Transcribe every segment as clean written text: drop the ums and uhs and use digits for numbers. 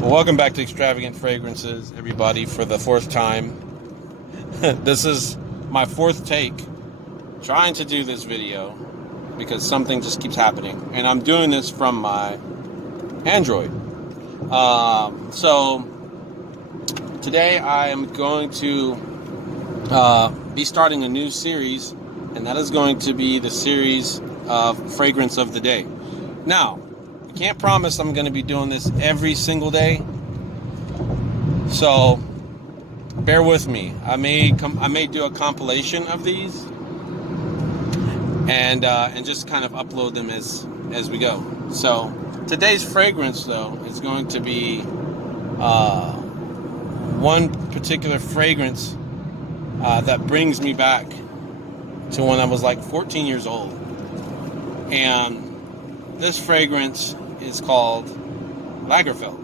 Well, welcome back to Extravagant Fragrances, everybody, for the fourth time. This is my fourth take trying to do this video because something just keeps happening. And I'm doing this from my Android. So today I am going to be starting a new series, and that is going to be the series of Fragrance of the Day. Now, I can't promise I'm going to be doing this every single day, so bear with me. I may do a compilation of these and just kind of upload them as we go. So today's fragrance, though, is going to be one particular fragrance that brings me back to when I was like 14 years old, and this fragrance is called Lagerfeld.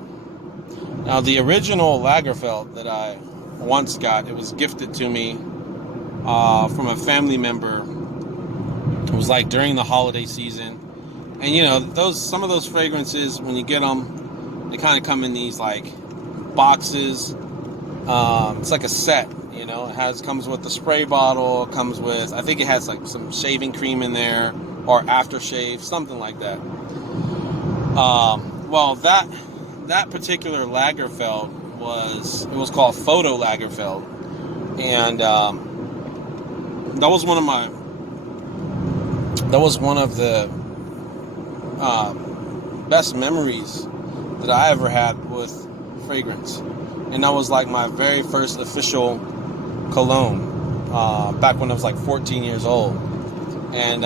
Now, the original Lagerfeld that I once got, it was gifted to me from a family member. It was like during the holiday season. And you know, some of those fragrances, when you get them, they kind of come in these like boxes. It's like a set, you know. It comes with the spray bottle, comes with, I think it has like some shaving cream in there, or aftershave, something like that. Well, that particular Lagerfeld was called Photo Lagerfeld, and that was one of the best memories that I ever had with fragrance, and that was like my very first official cologne back when I was like 14 years old. And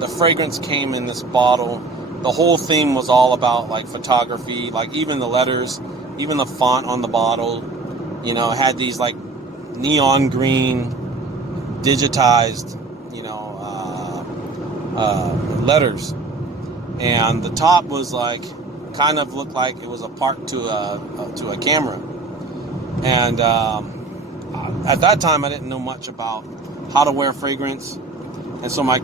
the fragrance came in this bottle. The whole theme was all about like photography, like even the letters, even the font on the bottle, you know, had these like neon green digitized, you know, letters. And the top was like, kind of looked like it was a part to a camera. And at that time I didn't know much about how to wear fragrance. And so my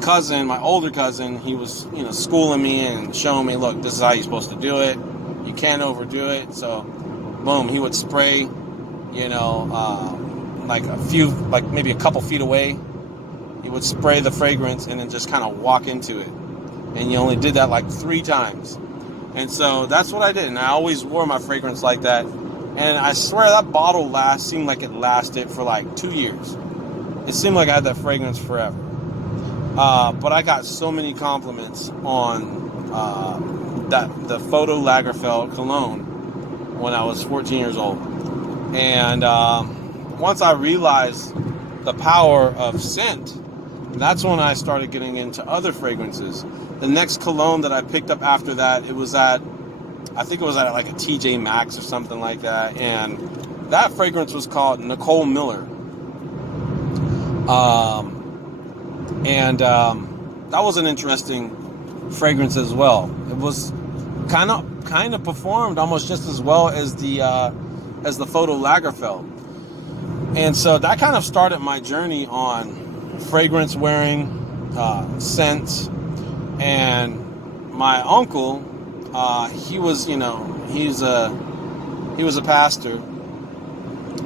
older cousin, he was, you know, schooling me and showing me, look, this is how you're supposed to do it. You can't overdo it. So, boom, he would spray, you know, like maybe a couple feet away. He would spray the fragrance and then just kind of walk into it. And you only did that like 3 times. And so that's what I did. And I always wore my fragrance like that. And I swear that bottle seemed like it lasted for like 2 years. It seemed like I had that fragrance forever. But I got so many compliments on the Photo Lagerfeld cologne when I was 14 years old. And once I realized the power of scent, that's when I started getting into other fragrances. The next cologne that I picked up after that, I think it was at like a TJ Maxx or something like that. And that fragrance was called Nicole Miller. And that was an interesting fragrance as well. It was kind of performed almost just as well as the Photo Lagerfeld. And so that kind of started my journey on fragrance wearing, scents. And my uncle, he was a pastor,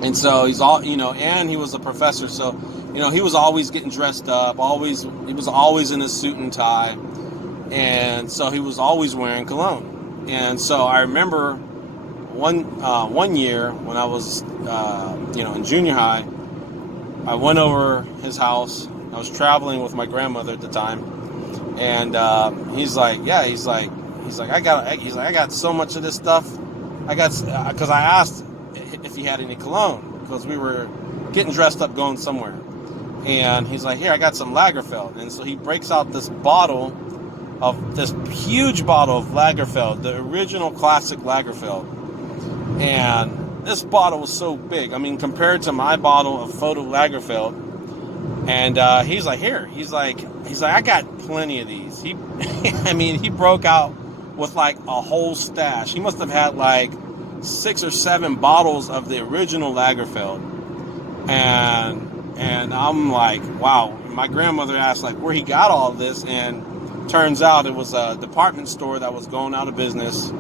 and so he's all, you know, and he was a professor, so, you know, he was always getting dressed up, he was always in a suit and tie, and so he was always wearing cologne. And so I remember one year when I was, you know, in junior high, I went over his house. I was traveling with my grandmother at the time, and he's like, I got so much of this stuff. Because I asked if he had any cologne, because we were getting dressed up going somewhere. And he's like, here, I got some Lagerfeld. And so he breaks out this huge bottle of Lagerfeld, the original classic Lagerfeld. And this bottle was so big. I mean, compared to my bottle of Photo Lagerfeld. And he's like, here. He's like, I got plenty of these. He broke out with like a whole stash. He must have had like 6 or 7 bottles of the original Lagerfeld. And I'm like, wow. My grandmother asked like where he got all this, and turns out it was a department store that was going out of business.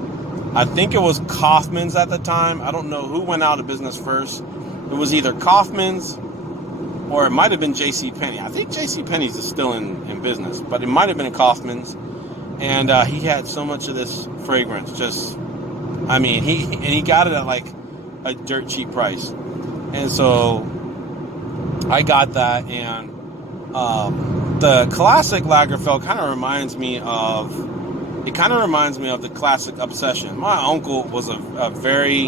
I think it was Kaufman's at the time. I don't know who went out of business first. It was either Kaufman's or it might have been JCPenney. I think JCPenney's is still in business, but it might have been Kaufman's. And he had so much of this fragrance. Just, I mean, he got it at like a dirt cheap price. And so I got that, and the classic Lagerfeld kind of reminds me of the classic Obsession. My uncle was a very,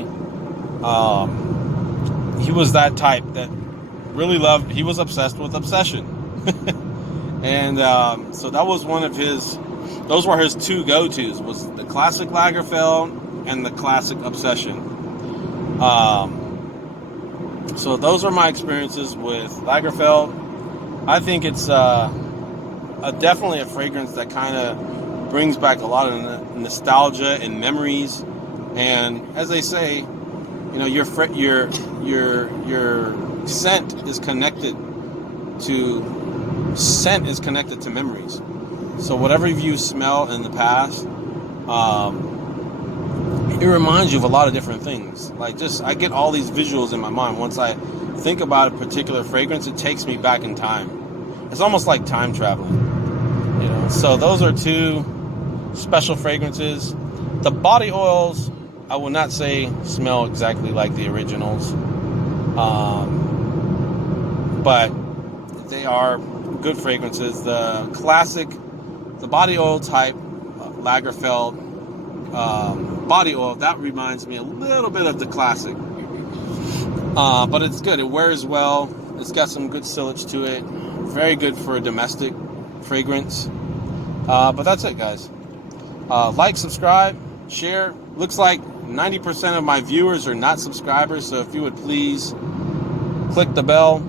he was that type that really loved, he was obsessed with Obsession. And so that was one of his, those were his two go-tos, was the classic Lagerfeld and the classic Obsession. So those are my experiences with Lagerfeld. I think it's definitely a fragrance that kind of brings back a lot of nostalgia and memories. And as they say, you know, your scent is connected to memories. So whatever you smelled in the past, it reminds you of a lot of different things. Like, just, I get all these visuals in my mind. Once I think about a particular fragrance, it takes me back in time. It's almost like time traveling, you know. So those are two special fragrances. The body oils, I will not say smell exactly like the originals, but they are good fragrances. The classic, the body oil type Lagerfeld body oil, that reminds me a little bit of the classic, but it's good. It wears well. It's got some good sillage to it. Very good for a domestic fragrance. But that's it, guys. Like, subscribe, share. Looks like 90% of my viewers are not subscribers, so if you would please click the bell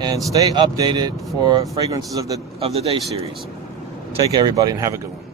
and stay updated for fragrances of the day series. Take care, everybody, and have a good one.